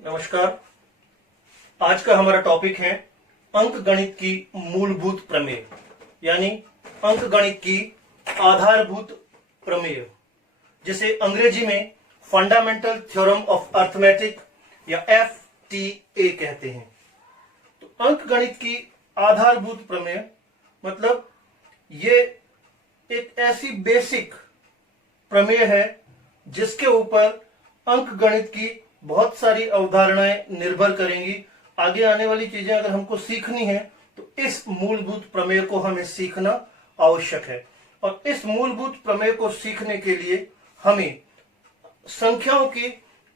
नमस्कार। आज का हमारा टॉपिक है अंकगणित की मूलभूत प्रमेय, यानी अंकगणित की आधारभूत प्रमेय, जिसे अंग्रेजी में फंडामेंटल थ्योरम ऑफ अर्थमेटिक या FTA कहते हैं। तो अंकगणित की आधारभूत प्रमेय मतलब ये एक ऐसी बेसिक प्रमेय है जिसके ऊपर अंकगणित की बहुत सारी अवधारणाएं निर्भर करेंगी। आगे आने वाली चीजें अगर हमको सीखनी है तो इस मूलभूत प्रमेय को हमें सीखना आवश्यक है, और इस मूलभूत प्रमेय को सीखने के लिए हमें संख्याओं की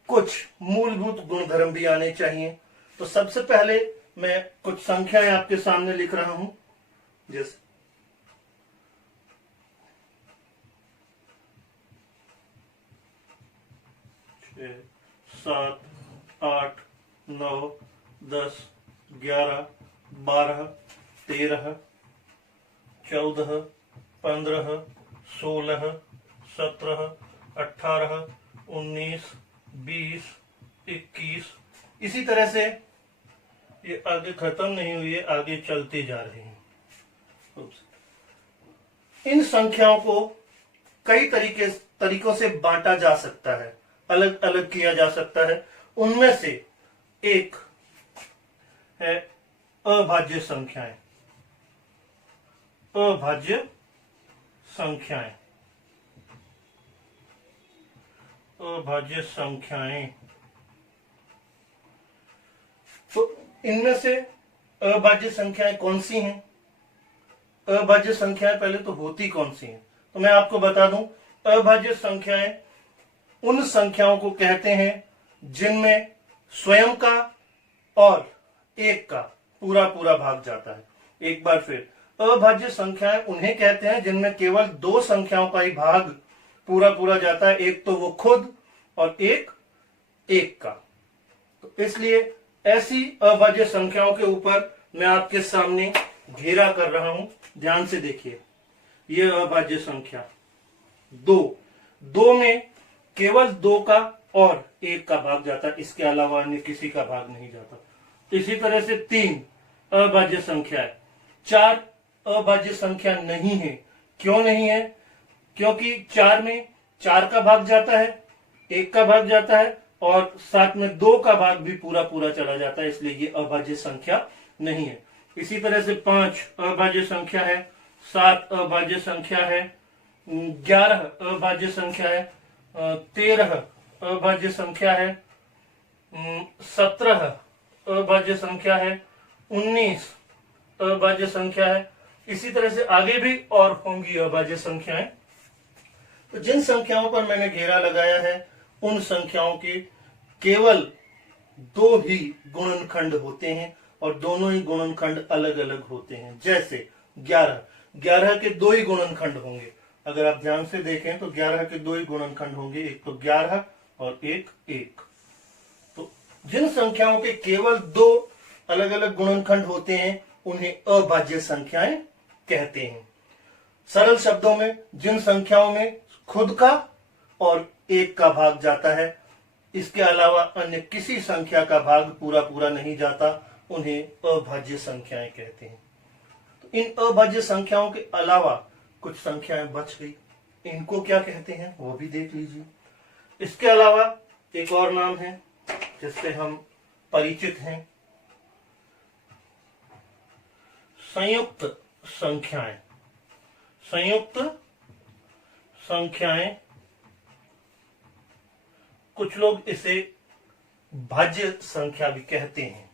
कुछ मूलभूत गुणधर्म भी आने चाहिए। तो सबसे पहले मैं कुछ संख्याएं आपके सामने लिख रहा हूं, जैसे 7, 8, 9, 10, 11, 12, 13, 14, 15, 16, 17, 18, 19, 20, 21। इसी तरह से ये आगे खत्म नहीं हुई है, आगे चलती जा रही है। इन संख्याओं को कई तरीकों से बांटा जा सकता है, अलग अलग किया जा सकता है। उनमें से एक है अभाज्य संख्याएं। अभाज्य संख्याएं, अभाज्य संख्याएं। तो इनमें से अभाज्य संख्याएं कौन सी हैं? अभाज्य संख्याएं पहले तो होती कौन सी हैं, तो मैं आपको बता दूं। अभाज्य संख्याएं उन संख्याओं को कहते हैं जिनमें स्वयं का और एक का पूरा पूरा भाग जाता है। एक बार फिर, अभाज्य संख्याएं उन्हें कहते हैं जिनमें केवल दो संख्याओं का ही भाग पूरा पूरा जाता है, एक तो वो खुद और एक एक का। तो इसलिए ऐसी अभाज्य संख्याओं के ऊपर मैं आपके सामने घेरा कर रहा हूं। ध्यान से देखिए, ये अभाज्य संख्या दो में केवल दो का और एक का भाग जाता है, इसके अलावा अन्य किसी का भाग नहीं जाता। इसी तरह से 3 अभाज्य संख्या है। 4 अभाज्य संख्या नहीं है। क्यों नहीं है? क्योंकि 4 में 4 का भाग जाता है, 1 का भाग जाता है और साथ में 2 का भाग भी पूरा पूरा चला जाता है, इसलिए ये अभाज्य संख्या नहीं है। इसी तरह से 5 अभाज्य संख्या है, 7 अभाज्य संख्या है, 11 अभाज्य संख्या है, 13 अभाज्य संख्या है, 17 अभाज्य संख्या है, 19 अभाज्य संख्या है। इसी तरह से आगे भी और होंगी अभाज्य संख्याएं। तो जिन संख्याओं पर मैंने घेरा लगाया है उन संख्याओं के केवल 2 ही गुणनखंड होते हैं, और दोनों ही गुणनखंड अलग अलग होते हैं। जैसे 11 के 2 ही गुणनखंड होंगे। अगर आप ध्यान से देखें तो 11 के 2 ही गुणनखंड होंगे, एक तो 11 और एक 1। तो जिन संख्याओं के केवल 2 अलग अलग गुणनखंड होते हैं उन्हें अभाज्य संख्याएं कहते हैं। सरल शब्दों में, जिन संख्याओं में खुद का और एक का भाग जाता है, इसके अलावा अन्य किसी संख्या का भाग पूरा पूरा नहीं जाता, उन्हें अभाज्य संख्याएं कहते हैं। तो इन अभाज्य संख्याओं के अलावा कुछ संख्याएं बच गई, इनको क्या कहते हैं वो भी देख लीजिए। इसके अलावा एक और नाम है जिससे हम परिचित हैं, संयुक्त संख्याएं। संयुक्त संख्याएं, कुछ लोग इसे भाज्य संख्या भी कहते हैं।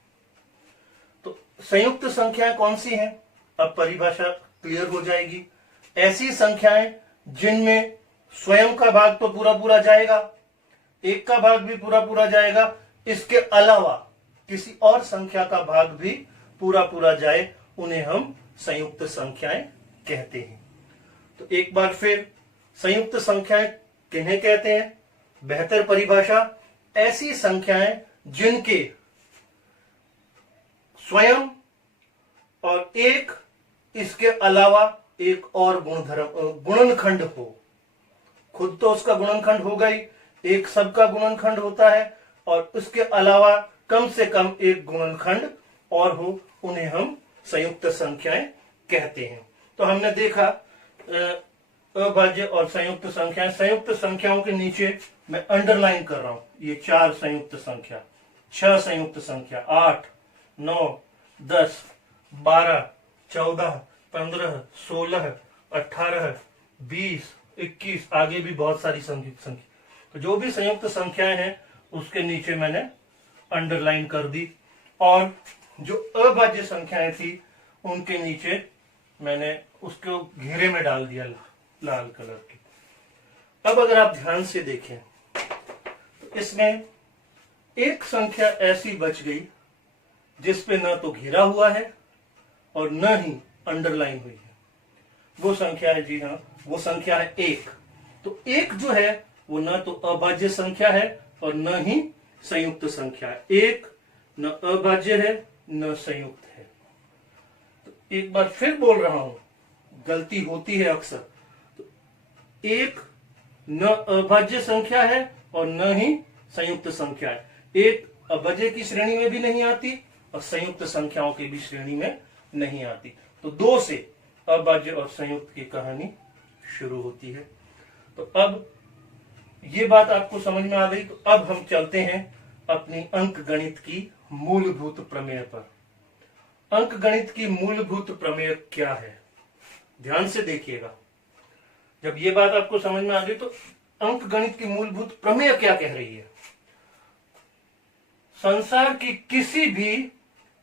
तो संयुक्त संख्याएं कौन सी हैं? अब परिभाषा क्लियर हो जाएगी। ऐसी संख्याएं जिनमें स्वयं का भाग तो पूरा पूरा जाएगा, एक का भाग भी पूरा पूरा जाएगा, इसके अलावा किसी और संख्या का भाग भी पूरा पूरा जाए, उन्हें हम संयुक्त संख्याएं कहते हैं। तो एक बार फिर, संयुक्त संख्याएं किन्हें कहते हैं? बेहतर परिभाषा, ऐसी संख्याएं जिनके स्वयं और एक, इसके अलावा एक और गुणनखंड हो। खुद तो उसका गुणनखंड होगा ही, एक सबका गुणनखंड होता है, और उसके अलावा कम से कम एक गुणनखंड और हो, उन्हें हम संयुक्त संख्याएं कहते हैं। तो हमने देखा अभाज्य और संयुक्त संख्याएं। संयुक्त संख्याओं के नीचे मैं अंडरलाइन कर रहा हूं, ये 4 संयुक्त संख्या, 6 संयुक्त संख्या, 8, 9, 10, 12, 14, 15, 16, 18, 20, 21, आगे भी बहुत सारी संयुक्त संख्या। तो जो भी संयुक्त संख्याएं हैं उसके नीचे मैंने अंडरलाइन कर दी, और जो अभाज्य संख्याएं थी उनके नीचे मैंने उसको घेरे में डाल दिया लाल कलर की। अब अगर आप ध्यान से देखें तो इसमें एक संख्या ऐसी बच गई जिसपे न तो घेरा हुआ है और न ही अंडरलाइन हुई है। वो संख्या है, जी हाँ, वो संख्या है 1। तो 1 जो है वो न तो अभाज्य संख्या है और न ही संयुक्त संख्या है। 1 न अभाज्य है न संयुक्त है। तो एक बार फिर बोल रहा हूं, गलती होती है अक्सर। तो 1 न अभाज्य संख्या है और न ही संयुक्त संख्या है। 1 अभाज्य की श्रेणी में भी नहीं आती और संयुक्त संख्याओं की भी श्रेणी में नहीं आती। तो 2 से अभाज्य और संयुक्त की कहानी शुरू होती है। तो अब ये बात आपको समझ में आ गई। तो अब हम चलते हैं अपनी अंक गणित की मूलभूत प्रमेय पर। अंक गणित की मूलभूत प्रमेय क्या है, ध्यान से देखिएगा। जब ये बात आपको समझ में आ गई तो अंक गणित की मूलभूत प्रमेय क्या कह रही है। संसार की किसी भी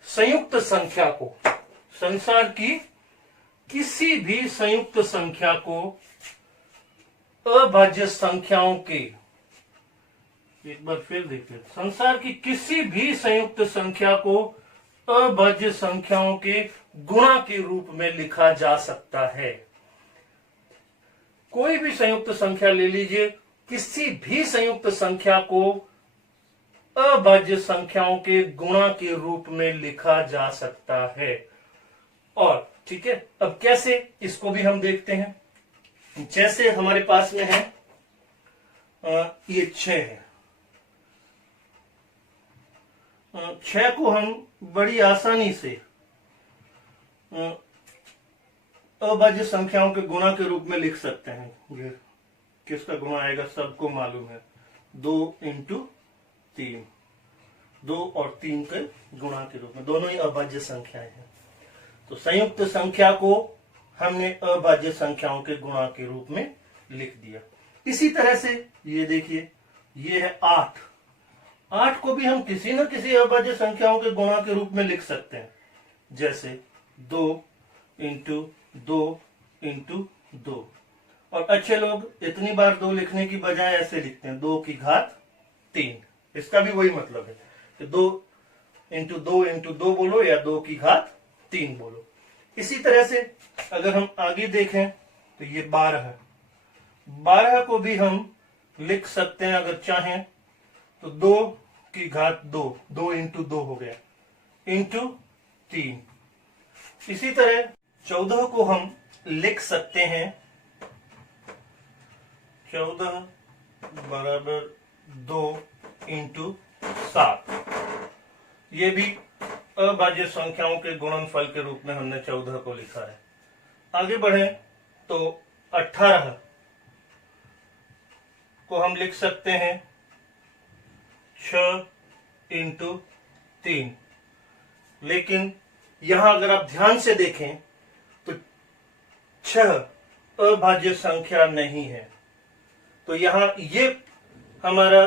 संयुक्त संख्या को, संसार की किसी भी संयुक्त संख्या को अभाज्य संख्याओं के, एक बार फिर देखिए, संसार की किसी भी संयुक्त संख्या को अभाज्य संख्याओं के गुणा के रूप में लिखा जा सकता है। कोई भी संयुक्त संख्या ले लीजिए, किसी भी संयुक्त संख्या को अभाज्य संख्याओं के गुणा के रूप में लिखा जा सकता है। और ठीक है, अब कैसे, इसको भी हम देखते हैं। जैसे हमारे पास में है ये 6 है। 6 को हम बड़ी आसानी से अभाज्य संख्याओं के गुणा के रूप में लिख सकते हैं। ये किसका गुणा आएगा सबको मालूम है, 2 × 3, 2 और 3 के गुणा के रूप में, दोनों ही अभाज्य संख्याएं हैं। तो संयुक्त संख्या को हमने अभाज्य संख्याओं के गुणा के रूप में लिख दिया। इसी तरह से ये देखिए, ये है 8। 8 को भी हम किसी न किसी अभाज्य संख्याओं के गुणा के रूप में लिख सकते हैं, जैसे 2 × 2 × 2। और अच्छे लोग इतनी बार 2 लिखने की बजाय ऐसे लिखते हैं, 2 की घात 3। इसका भी वही मतलब है कि 2 × 2 × 2 बोलो या 2 की घात 3 बोलो। इसी तरह से अगर हम आगे देखें तो ये 12 है। 12 को भी हम लिख सकते हैं अगर चाहें तो 2 की घात 2, 2 × 2 हो गया, × 3। इसी तरह 14 को हम लिख सकते हैं 14 = 2 × 7। ये भी अभाज्य संख्याओं के गुणनफल के रूप में हमने 14 को लिखा है। आगे बढ़े तो 18 को हम लिख सकते हैं 6 × 3। लेकिन यहां अगर आप ध्यान से देखें तो 6 अभाज्य संख्या नहीं है। तो यहां ये हमारा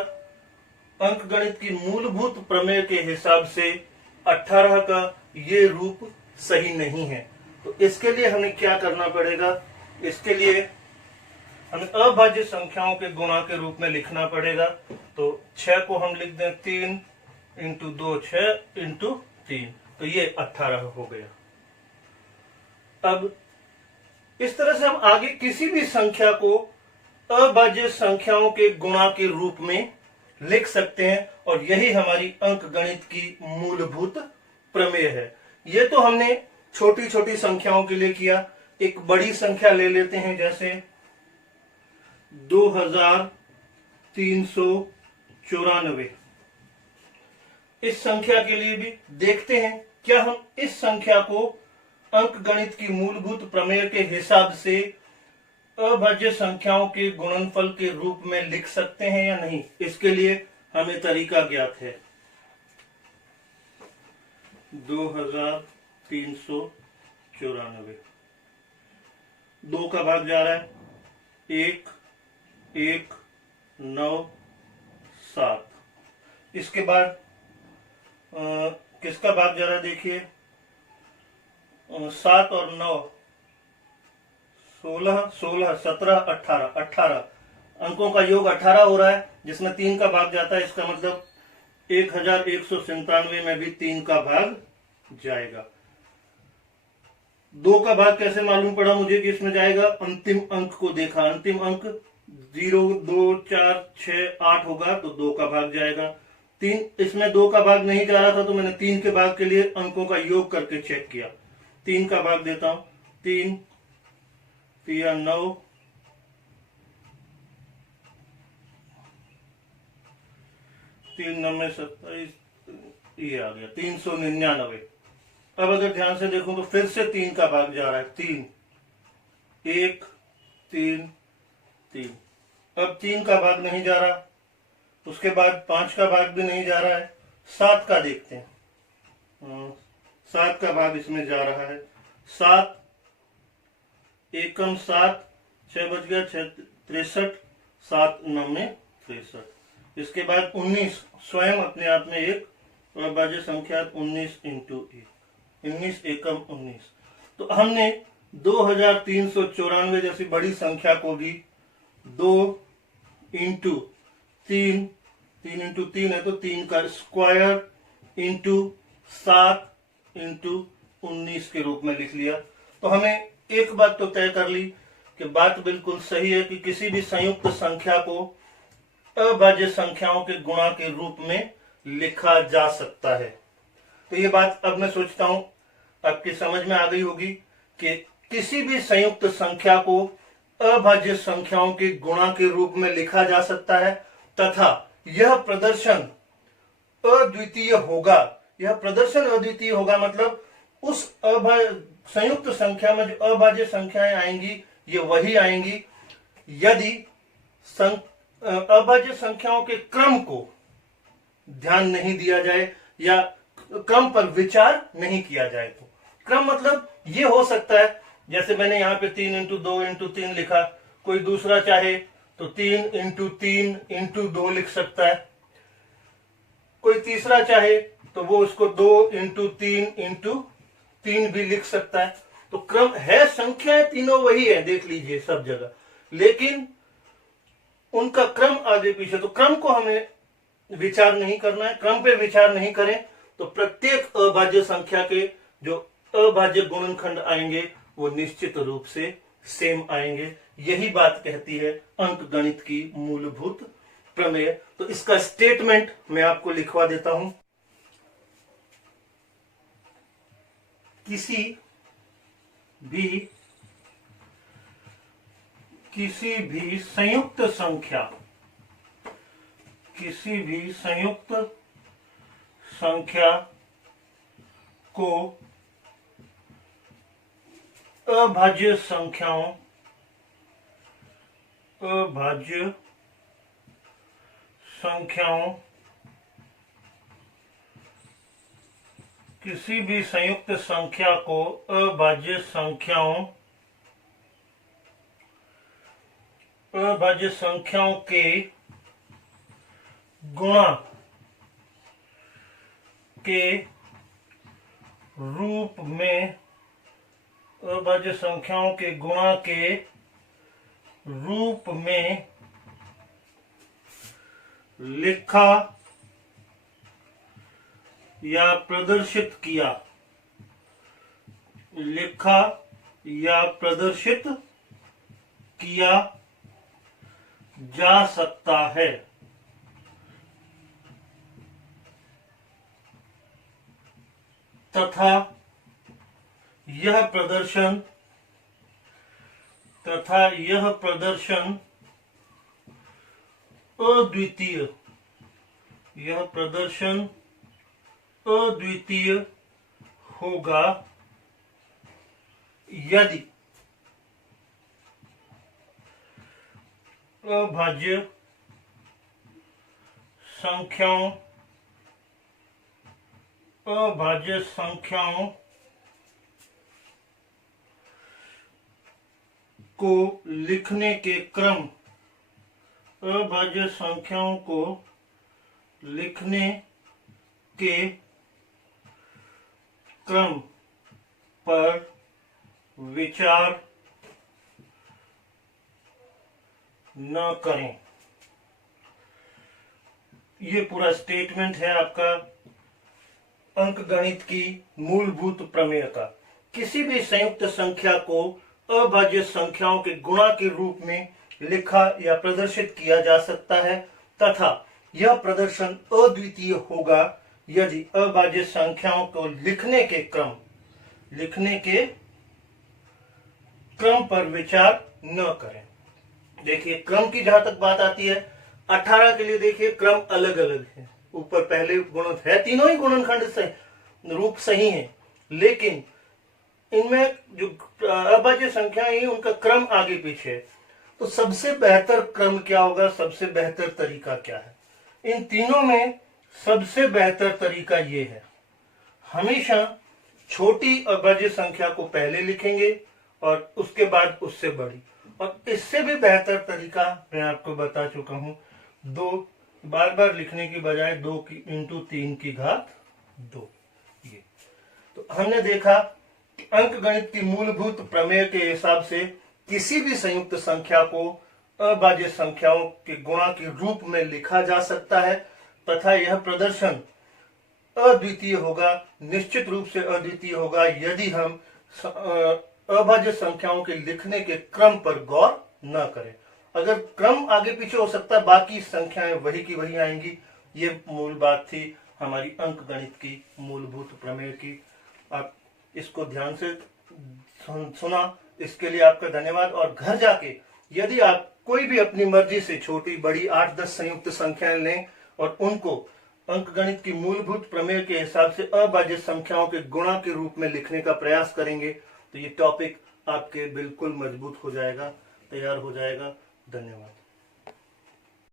अंकगणित की मूलभूत प्रमेय के हिसाब से 18 का ये रूप सही नहीं है। तो इसके लिए हमें क्या करना पड़ेगा, इसके लिए हमें अभाज्य संख्याओं के गुणा के रूप में लिखना पड़ेगा। तो 6 को हम लिख दें 3 × 2, 6 × 3, तो ये 18 हो गया। अब इस तरह से हम आगे किसी भी संख्या को अभाज्य संख्याओं के गुणा के रूप में लिख सकते हैं, और यही हमारी अंकगणित की मूलभूत प्रमेय है। ये तो हमने छोटी छोटी संख्याओं के लिए किया। एक बड़ी संख्या ले लेते हैं, जैसे 2394। इस संख्या के लिए भी देखते हैं क्या हम इस संख्या को अंकगणित की मूलभूत प्रमेय के हिसाब से अभाज्य संख्याओं के गुणनफल के रूप में लिख सकते हैं या नहीं। इसके लिए हमें तरीका ज्ञात है। 2394 2 का भाग जा रहा है 1 1 9 7। इसके बाद किसका भाग जा रहा है देखिए 7 और 9 16 16 17 18 18 अंकों का योग 18 हो रहा है जिसमें 3 का भाग जाता है। इसका मतलब 1197 में भी 3 का भाग जाएगा। 2 का भाग कैसे मालूम पड़ा मुझे कि इसमें जाएगा? अंतिम अंक को देखा, अंतिम अंक 0 2 4 6 8 होगा तो 2 का भाग जाएगा। 3 इसमें 2 का भाग नहीं जा रहा था तो मैंने 3 के भाग के लिए अंकों का योग करके चेक किया। 3 का भाग देता हूं 3 3 9 3 9 27 ये आ गया 399। अब अगर ध्यान से देखूं तो फिर से 3 का भाग जा रहा है 3 1 3 3। अब 3 का भाग नहीं जा रहा, उसके बाद 5 का भाग भी नहीं जा रहा है। 7 का देखते हैं 7 का भाग इसमें जा रहा है 7 एकम 7 6 बज गया 6 63 7 9 63। इसके बाद 19 स्वयं अपने आप में एक अभाज्य संख्या 19 इंटू 19 एकम 19। तो हमने 2394 जैसी बड़ी संख्या को भी 2 इंटू 3 3 इंटू 3 है तो 3 का स्क्वायर इंटू 7 इंटू 19 के रूप में लिख लिया। तो हमें एक बात तो तय कर ली कि बात बिल्कुल सही है कि किसी भी संयुक्त संख्या को अभाज्य संख्याओं के गुणा के रूप में लिखा जा सकता है। तो ये बात अब मैं सोचता हूं आपकी समझ में आ गई होगी कि किसी भी संयुक्त संख्या को अभाज्य संख्याओं के गुणा के रूप में लिखा जा सकता है तथा यह प्रदर्शन अद्वितीय होगा। यह प्रदर्शन अद्वितीय होगा मतलब उस संयुक्त संख्या में जो अभाज्य संख्याएं आएंगी ये वही आएंगी यदि अभाज्य संख्याओं के क्रम को ध्यान नहीं दिया जाए या क्रम पर विचार नहीं किया जाए। तो क्रम मतलब ये हो सकता है जैसे मैंने यहाँ पे 3 इंटू 2 इंटू 3 लिखा, कोई दूसरा चाहे तो 3 इंटू 3 इंटू 2 लिख सकता है, कोई तीसरा चाहे तो वो उसको 2 इंटू 3 इंटू 3 भी लिख सकता है। तो क्रम है, संख्याएं तीनों वही है, देख लीजिए सब जगह, लेकिन उनका क्रम आगे पीछे। तो क्रम को हमें विचार नहीं करना है। क्रम पे विचार नहीं करें तो प्रत्येक अभाज्य संख्या के जो अभाज्य गुणनखंड आएंगे वो निश्चित रूप से सेम आएंगे। यही बात कहती है अंकगणित की मूलभूत प्रमेय। तो इसका स्टेटमेंट मैं आपको लिखवा देता हूं। किसी भी संयुक्त संख्या को अभाज्य संख्याओं किसी भी संयुक्त संख्या को अभाज्य संख्याओं के गुणा के रूप में अभाज्य संख्याओं के गुणा के रूप में लिखा या प्रदर्शित किया जा सकता है। तथा यह प्रदर्शन अद्वितीय अद्वितीय होगा यदि अभाज्य संख्याओं को लिखने के क्रम अभाज्य संख्याओं को लिखने के क्रम पर विचार न करें। ये पूरा स्टेटमेंट है आपका अंकगणित की मूलभूत प्रमेय का। किसी भी संयुक्त संख्या को अभाज्य संख्याओं के गुणा के रूप में लिखा या प्रदर्शित किया जा सकता है तथा यह प्रदर्शन अद्वितीय होगा यदि अभाज्य संख्याओं को लिखने के क्रम पर विचार न करें। देखिए क्रम की जहां तक बात आती है 18 के लिए देखिए क्रम अलग अलग है। ऊपर पहले गुणन है, तीनों ही गुणनखंड से रूप सही है, लेकिन इनमें जो अभाज्य संख्या है उनका क्रम आगे पीछे है। तो सबसे बेहतर क्रम क्या होगा, सबसे बेहतर तरीका क्या है? इन तीनों में सबसे बेहतर तरीका ये है, हमेशा छोटी अभाज्य संख्या को पहले लिखेंगे और उसके बाद उससे बड़ी। और इससे भी बेहतर तरीका मैं आपको बता चुका हूं, 2 बार बार लिखने की बजाय 2 × 3 की घात 2। ये तो हमने देखा कि अंकगणित की मूलभूत प्रमेय के हिसाब से किसी भी संयुक्त संख्या को अभाज्य संख्याओं के गुणा के रूप में लिखा जा सकता है तथा यह प्रदर्शन अद्वितीय होगा, निश्चित रूप से अद्वितीय होगा यदि हम अभाज्य संख्याओं के लिखने के क्रम पर गौर न करें। अगर क्रम आगे पीछे हो सकता है, बाकी संख्याएं वही की वही आएंगी। ये मूल बात थी हमारी अंकगणित की मूलभूत प्रमेय की। आप इसको ध्यान से सुना, इसके लिए आपका धन्यवाद। और घर जाके यदि आप कोई भी अपनी मर्जी से छोटी बड़ी 8-10 संयुक्त संख्याएं लें और उनको अंकगणित की मूलभूत प्रमेय के हिसाब से अभाज्य संख्याओं के गुणा के रूप में लिखने का प्रयास करेंगे तो ये टॉपिक आपके बिल्कुल मजबूत हो जाएगा, तैयार हो जाएगा। धन्यवाद।